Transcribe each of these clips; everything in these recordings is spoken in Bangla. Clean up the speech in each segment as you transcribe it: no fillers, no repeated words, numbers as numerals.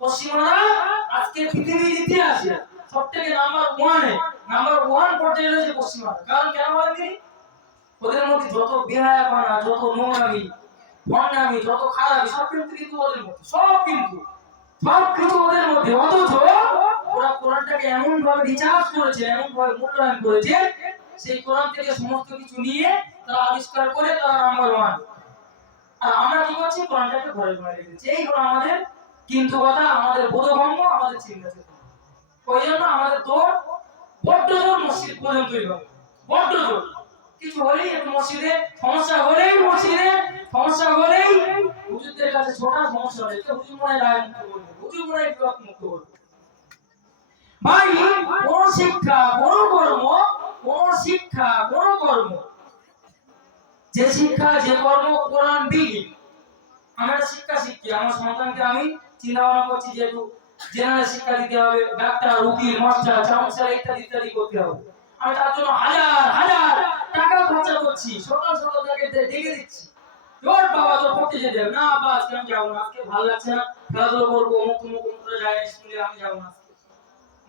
পশ্চিমারা আজকে পৃথিবীর ইতিহাসে সবথেকে নাম্বার ওয়ান পর্যায়ে রয়েছে পশ্চিমারা। কারণ কেন বলেন তিনি? ওদের মধ্যে যত বেহায়াপনা, যত নোংরামি, ভণ্ডামি, যত খারাপি সব কিন্তু ওদের মধ্যে, সব কিছু ওদের মধ্যে। অথচ ওরা কোরআনটাকে এমন ভাবে রিচার্জ করেছে, এমন ভাবে মূল্যায়ন করেছে, সেই কোরআন থেকে সমস্ত কিছু নিয়ে তারা আবিষ্কার করে তারা নাম্বার ওয়ান। আর আমরা কি করছি? কোরআনটাকে ঘরে ঘরে রেখেছি। এই হলো আমাদের কিন্তু কথা, আমাদের বোধগম্য, আমাদের চিন্তা চেতনা। ওই জন্য আমাদের দৌড় বড্ড জোর মসজিদ পর্যন্তই হবে, বড্ড জোর। কিছু হলেই একটু মসজিদে সমস্যা হলেই হুজুরদের কাছে ছোটা সমস্যা হলে হুজুর মনে রায় মুক্ত করবে, হুজুর মনে বিপদ মুক্ত করবে। ভাই, কোন শিক্ষা, কোন কর্ম, যে শিক্ষা যে কর্ম কোরআন বিহীন। আমি একটা শিক্ষা শিখছি, আমার সন্তানকে আমি চিন্তা ভাবনা করছি যেহেতু জেনারেল শিক্ষা দিতে হবে, ডাক্তার, উকিল, মাস্টার, চাউন্সার ইত্যাদি করতে হবে। আমি তার জন্য হাজার টাকা খরচা করছি, সকাল তাকে ডেকে দিচ্ছি, তোর বাবা তোর পড়তে যেতে হবে না। আব্বা আজকে আমি যাবো না, আজকে ভালো লাগছে না, খেলাধুলো করবো, অমুক করে যায় স্কুলে, আমি যাবো না।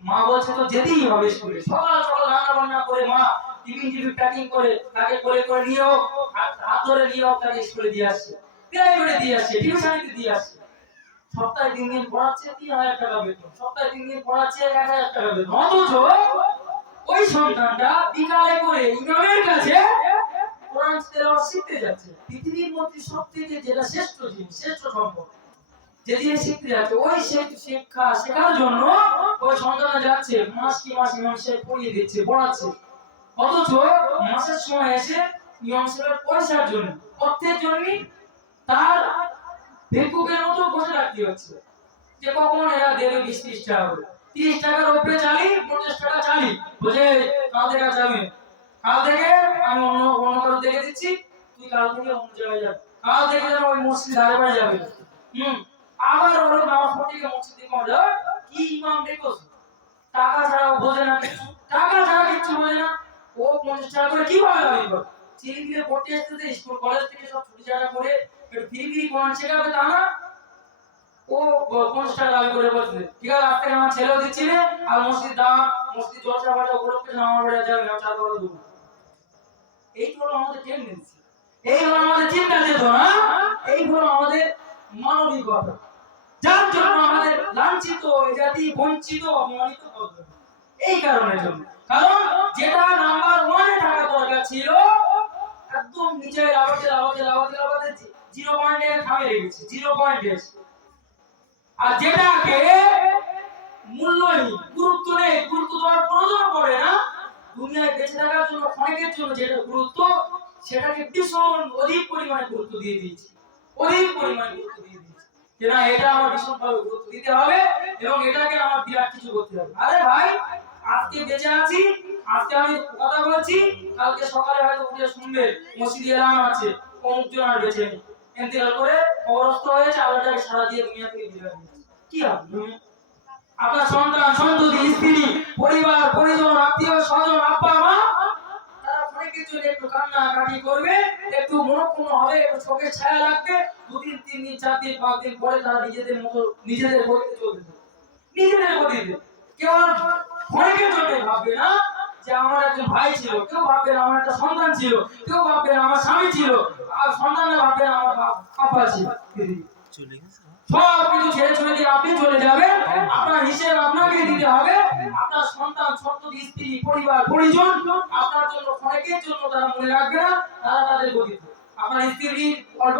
মা বলছে তো যেতেই হবে স্কুলে। সকাল রান্না বান্না করে মা টিফিন প্যাকিং করে তাকে করে নিয়ে হোক, হাত ধরে নিয়ে হোক, তাকে স্কুলে দিয়ে আসছে, প্রাইভেটে দিয়ে আসছে, টিউশনিতে দিয়ে আসছে। সপ্তাহে 3 দিন পড়াচ্ছে 3000 টাকা বেতন, সপ্তাহে 3 দিন পড়াচ্ছে 1000 টাকা বেতন। অথচ ওই সন্তানটা বিকালে করে ইমামের কাছে কোরআন তেলাওয়াত শিখতে যাচ্ছে। পৃথিবীর মধ্যে সবথেকে যেটা শ্রেষ্ঠ জিনিস, শ্রেষ্ঠ সম্পদ, যে জিনিস শিখতে যাচ্ছে, ওই শিক্ষা শেখার জন্য ওই সন্তানটা যাচ্ছে, মাস ইমাম সাহেব পড়িয়ে দিচ্ছে, পড়াচ্ছে। অথচ মাসের সময় এসে ইমাম সাহেবের পয়সার জন্য, অর্থের জন্য তার ভিক্ষুকের মতো বসে থাকতে হচ্ছে, যে কখন এরা দেবে 20-30 টাকা করে, 30 টাকার উপরে চালি, 50 টাকা চালি, বুঝে কাল থেকে যাবে, কাল থেকে আমি অন্য কারো দেখে দিচ্ছি, তুই কাল থেকে অন্য জায়গায় যাবি, কাল থেকে যেন ওই মসজিদ ধারে বাড়ি যাবে। আবার ওর নামাজ পড়তে গিয়ে মসজিদে কমে যাবে, কি ইমাম দেখো, টাকা ছাড়া বোঝে না, টাকা ছাড়া কিছু বোঝে না। ও 50 টাকা করে কিভাবে দাবি করে? ছেলে দিলে পড়তে আসতে স্কুল কলেজ থেকে সব ছুটি ছাড়া করে একটু ফ্রি কোরআন শেখাবে, তা না, ও 50 টাকা দাবি করে বলছে ঠিক আছে আজকে আমার ছেলেও দিচ্ছি রে, আর মসজিদ জলসা বাটা উপলক্ষে নামাজ পড়ে যাবে না, চার করে দেবো। এই হলো আমাদের টেন্ডেন্সি, এই হলো আমাদের চিন্তা চেতনা, এই হলো আমাদের মানবিকতা, যার জন্য আমাদের লাঞ্ছিত এই জাতি, বঞ্চিত, অপমানিত হবে। এই কারণের জন্য, কারণ যেটা নাম্বার ওয়ানে থাকা দরকার ছিল একদম নিচে লাভাতে 0 পয়েন্টে থামে রেখেছে, 0 পয়েন্টে। আর যেটাকে মূল্যহীন, গুরুত্ব নেই, গুরুত্ব দেওয়ার প্রয়োজন পড়ে না, দুনিয়ায় বেঁচে থাকার জন্য ক্ষণিকের জন্য যেটা গুরুত্ব, সেটাকে ভীষণ অধিক পরিমাণে গুরুত্ব দিয়ে দিয়েছি, যে না এটা আমার ভীষণভাবে গুরুত্ব দিতে হবে এবং এটাকে আমার বিরাট কিছু করতে হবে। আরে ভাই, আজকে বেঁচে আছি, আজকে আমি কথা বলছি, কালকে সকালে হয়তো উঠে শুনবে মসজিদে এলান আছে, অমুক জন আর বেঁচে নেই, ইন্তেকাল করে কবরস্থ হয়েছে, আল্লাহটাকে সারা দিয়ে দুনিয়া থেকে বিদায় নিয়েছে। কি হবে? আপনার সন্তান, সন্ততি, স্ত্রী, পরিবার, পরিজন, আত্মীয় স্বজন, আব্বা মা, তারা অনেকের জন্য একটু কান্নাকাটি করবে, একটু মনোক্ষুণ্ণ হবে, একটু চোখের ছায়া লাগবে, 2 দিন 3 দিন 4 দিন 5 দিন পরে তারা নিজেদের মতো নিজেদের গতিতে চলবে, নিজেদের গতিতে। কেউ অনেকের জন্য ভাববে না যে আমার একজন ভাই ছিল, কেউ ভাববে আমার একটা সন্তান ছিল, কেউ ভাববে আমার স্বামী ছিল, আর সন্তানরা ভাববে আমার বাবা ছিল। চলে গেছে, সব কিছু ছেড়ে দিয়ে আপনি চলে যাবেন, আপনার হিসেব আপনাকে দিতে হবে। আপনার সন্তান, সন্ততি, স্ত্রী, পরিবার, পরিজন আপনার জন্য অনেকের জন্য তারা মনে রাখবে না, তারা তাদের গতিতে। আপনার স্ত্রী অল্প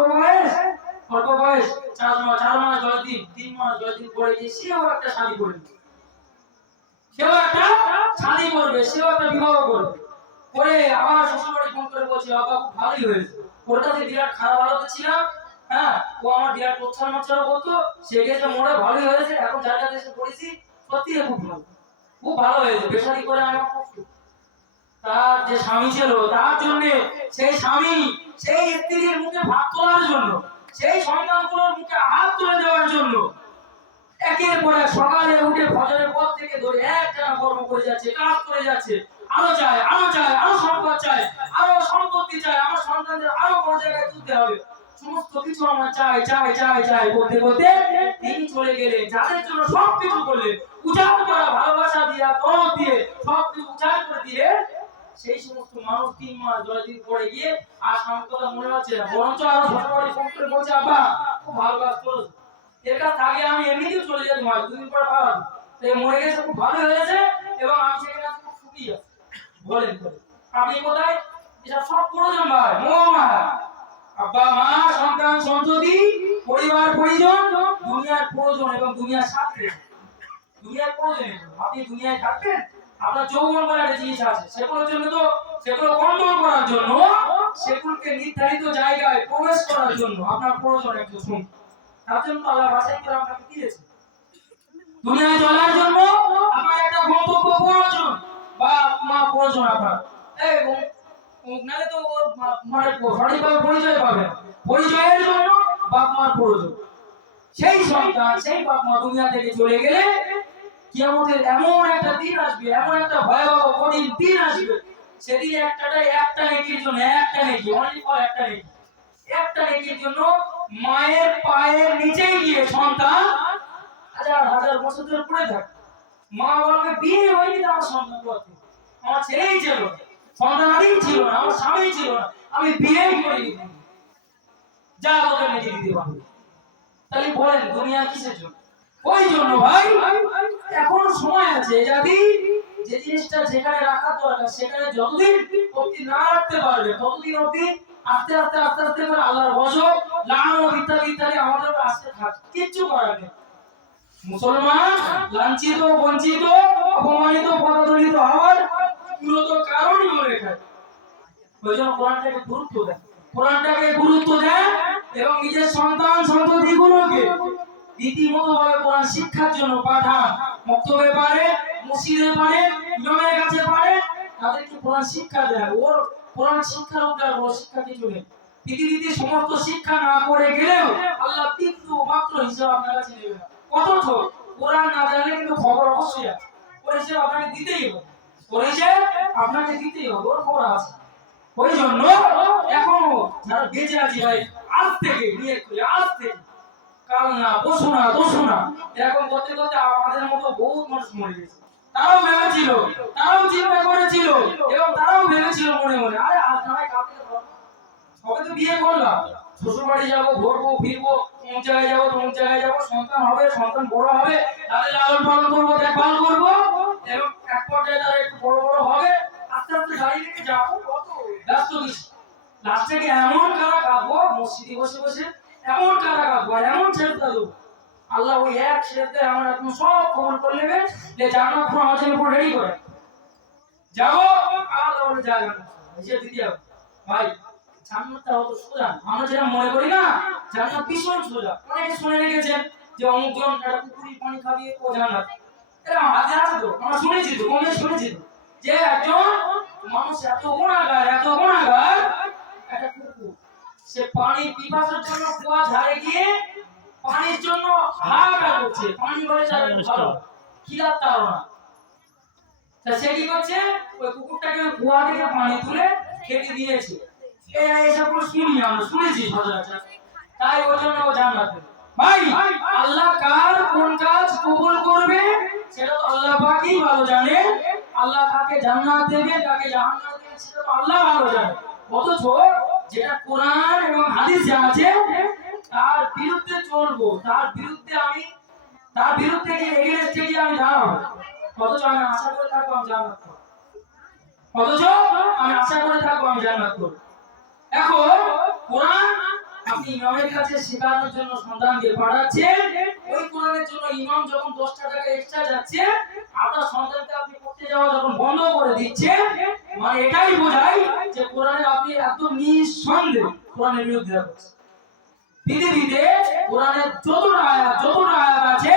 বয়স 4 মাস 10 দিন 3 মাস 10 দিন পরে গিয়ে সেও একটা শাদী করবে, সেও একটা বিবাহ করবে, পরে আমার শ্বশুরবাড়ি ফোন করে বলছে বাবা খুব ভালোই হয়েছে, ওর কাছে বিরাট খারাপ হালতে ছিলাম, হ্যাঁ ও আমার বিরাট প্রচ্ছন্ন করতো, সে গেছে মোড়ে ভালোই হয়েছে, এখন যার কাছে এসে পড়েছি সত্যি খুব ভালো হয়েছে, বেশারি করে আমার খুব সুখ। তার যে স্বামী ছিল, তার জন্য সেই স্বামী সেই স্ত্রীর মুখে ভাত তোলার জন্য, সেই সন্তানগুলোর মুখে হাত তুলে দেওয়ার জন্য একের পর এক সকালে উঠে ফজরের পর থেকে ধরে একটানা কর্ম করে যাচ্ছে, কাজ করে যাচ্ছে, আরো চায়, আরো সম্পদ চায়, আরো সম্পত্তি চায়, আমার সন্তানদের আরো বড় জায়গায় তুলতে হবে। সমস্ত কিছু আমার চাই চাই চাই চাই বলতে বলতে তিনি চলে গেলেন। যাদের জন্য সবকিছু করলেন, উজাড় করা ভালোবাসা দিয়া দরদ দিয়ে সবকিছু উজাড় করে দিলেন, সেই সমস্ত মানুষ 3 মাস 10 দিন পরে গিয়ে আর আমার কথা মনে হচ্ছে না, বরঞ্চ আরো ছোটবাড়ি ফোন করে বলছে, আব্বা খুব ভালো কাজ করেছো, এর কাছ আগে আমি এমনিতেই চলে যেতাম, হয় 2 দিন পরে পাওয়া তাই মরে গেছে, খুব ভালো হয়েছে এবং আমি সেখানে আজকে খুব সুখী আছি। বলেন তো আপনি কোথায়? এটা সব প্রয়োজন ভাই, মোমা আব্বা মা সন্তান সন্ততি পরিবার পরিজন দুনিয়ার প্রয়োজন এবং দুনিয়ার সাথে দুনিয়ার প্রয়োজন। আপনি দুনিয়ায় থাকবেন, আপনার যৌবন বলে একটা জিনিস আছে, সেগুলোর জন্য তো সেগুলো কন্ট্রোল করার জন্য, সেগুলোকে নির্ধারিত জায়গায় প্রবেশ করার জন্য আপনার প্রয়োজন একজন সঙ্গী। তার জন্য আল্লাহ বাছাই করে আপনাকে দিয়েছে। দুনিয়ায় চলার জন্য আপনার একটা গন্তব্য প্রয়োজন বা মা প্রয়োজন আপনার। এই নালে তো মানে সঠিকভাবে পরিচয় পাবে, পরিচয়ের জন্য বাপ মার প্রয়োজন। সেই সন্তান সেই বাপ মা দুনিয়া থেকে চলে গেলে কিয়ামতের এমন একটা দিন আসবে, এমন একটা ভয়াবহ কঠিন দিন আসবে, সেদিন একটা নেকির জন্য, একটা নেকি অনলি ফর একটা নেকির জন্য মায়ের পায়ের নিচে গিয়ে সন্তান হাজার হাজার বছর ধরে পড়ে থাকে। মা বলবে বিয়ে হয়নি তো আমার সন্তান করতে, আমার ছেলেই ছিল, সন্তানই ছিল না, আমার স্বামী ছিল না, আমি বিয়েই করিনি, যা তোকে নিজে দিতে পারবে। তাহলে বলেন দুনিয়া কিসের জন্য? ওই জন্য ভাই এখন সময় আছে, যদি যে জিনিসটা যেখানে রাখার দরকার সেখানে যতদিন অবধি না রাখতে পারবে ততদিন অবধি আস্তে আস্তে আস্তে আস্তে করে আল্লাহর গজব লানত ইত্যাদি ইত্যাদি আমাদের আসতে থাকে, কিচ্ছু করার নেই। মুসলমান লাঞ্ছিত বঞ্চিত অপমানিত পদদলিত হওয়ার মূলত কারণই হলো এটাই। ওই জন্য কোরআনটাকে গুরুত্ব দেয়, কোরআনটাকে গুরুত্ব দেয় এবং নিজের সন্তান সন্ততিগুলোকে রীতিমতো ভাবে কোরআন শিক্ষার জন্য পাঠান। মক্তবে পারে, মসজিদে পারে, ইমামের কাছে পারে, তাদেরকে কোরআন শিক্ষা দেয়। ওর কোরআন শিক্ষার উপর বড় শিক্ষা কিছু নেই। পৃথিবীতে সমস্ত শিক্ষা না করে গেলেও আল্লাহ কিন্তু মাত্র হিসাব আপনার কাছে নেবে না। অথচ কোরআন না জানলে কিন্তু খবর অবশ্যই আছে, ওর হিসেবে আপনাকে দিতেই হবে, ওর হিসেবে আপনাকে দিতেই হবে, ওর খবর আছে। ওই জন্য এখনো যারা বেঁচে আছে ভাই, আজ থেকে নিয়ত করে, আজ থেকে কাল না পরশু না দোষু না এরকম করতে করতে আমাদের মতো বহুত মানুষ মরে গেছে। তারাও ভেবেছিল, তারাও চিন্তা করেছিল এবং তারাও ভেবেছিল মনে মনে, আরে আজ না হয় কালকে সবে তো বিয়ে করলাম, শ্বশুর বাড়ি যাবো, ঘুরবো ফিরবো, অমুক জায়গায় যাবো তমুক জায়গায় যাবো, সন্তান হবে, সন্তান বড় হবে, তাদের লালন পালন করবো, দেখভাল করবো এবং এক পর্যায়ে তারা একটু বড় বড় হবে, আস্তে আস্তে গাড়ি রেখে যাবো, কত ব্যস্ত দিচ্ছি। লাস্টে কি এমন কারা কাঁদবো মসজিদে বসে বসে, এমন কারা কাঁদবো, এমন ছেড়ে দেবো, আল্লাহ ওই এক ছেড়ে আমরা এখন সব খবর করে নেবে যে জান্নাত পুরো আমাদের উপর রেডি করে যাবো। আল্লাহ বলে জায়গা এসে দিতে হবে ভাই। জান্নাতটা অত সোজা আমরা যেটা মনে করি না, জান্নাত ভীষণ সোজা। অনেকে শুনে রেখেছেন যে অমুক জন একটা পুকুরি পানি খাবিয়ে ও জান্নাত, এটা হাতে আছে তো, আমরা শুনেছি তো, কমে শুনেছি তো, যে একজন মানুষ এত গুনাহগার একটা কুকুর, সে পানি পিপাসার জন্য কুয়া ধারে গিয়ে পানির জন্য হাহাকার করছে, পানি করে যাবে ভালো খিদার তাড়না, তা সে কি করছে, ওই কুকুরটাকে কুয়া থেকে পানি তুলে খেতে দিয়েছে। এইসবগুলো শুনি আমরা, শুনেছি সচরাচর, তাই ওই জন্য ও জান্নাত পেল। ভাই আল্লাহ কার কোন কাজ কবুল করবে সেটা তো আল্লাহ পাকই ভালো জানে। আল্লাহ কাকে জান্নাত দেবে কাকে জাহান্নাম দেবে সেটা তো আল্লাহ ভালো জানে। অথচ যেটা কোরআন এবং হাদিসে আছে তার বিরুদ্ধে চলবো, তার বিরুদ্ধে গিয়ে এগেইনস্টে গিয়ে আমি দাঁড়াবো, অথচ আমি আশা করে থাকবো আমি জান্নাত পাবো, এখন কোরআন আপনি ইমামের কাছে শেখানোর জন্য সন্তানকে পাঠাচ্ছেন, ওই কোরআনের জন্য ইমাম যখন 10 টাকা এক্সট্রা যাচ্ছে, আপনার সন্তানকে আপনি পড়তে যাওয়া যখন বন্ধ করে দিচ্ছেন, মানে এটাই বোঝায় যে কোরআনে আপনি একদম নিঃসন্দেহে কোরআনের বিরুদ্ধে যাচ্ছেন। পৃথিবীতে কোরআনের যতটা আয়াত আছে,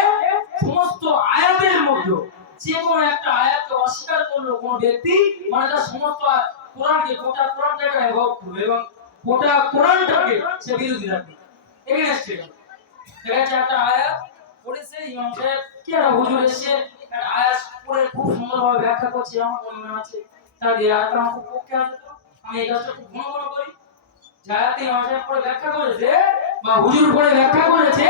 সমস্ত আয়াতের মধ্যে যে কোনো একটা আয়াতকে অস্বীকার করলো কোনো ব্যক্তি, মানে তার সমস্ত গোটা কোরআনটাকে অ্যাভয়েড করবে এবং গোটা কোরআনটাকে সে বিরোধী রাখবে, এগেইনস্টে যাবে। দেখা যাচ্ছে একটা আয়াত পড়েছে, ইমাম সাহেব কি একটা হুজুর এসে একটা আয়াত পড়ে খুব সুন্দরভাবে ব্যাখ্যা করছে, আমার মনে আছে তার এই আয়াতটা আমার খুব পক্ষে আছে, তো আমি এই কাজটা খুব ঘন ঘন করি। যাতে ইমাম পরে ব্যাখ্যা করেছে বা হুজুর পরে ব্যাখ্যা করেছে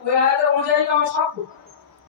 ওই আয়াত অনুযায়ী তো আমি সব করব।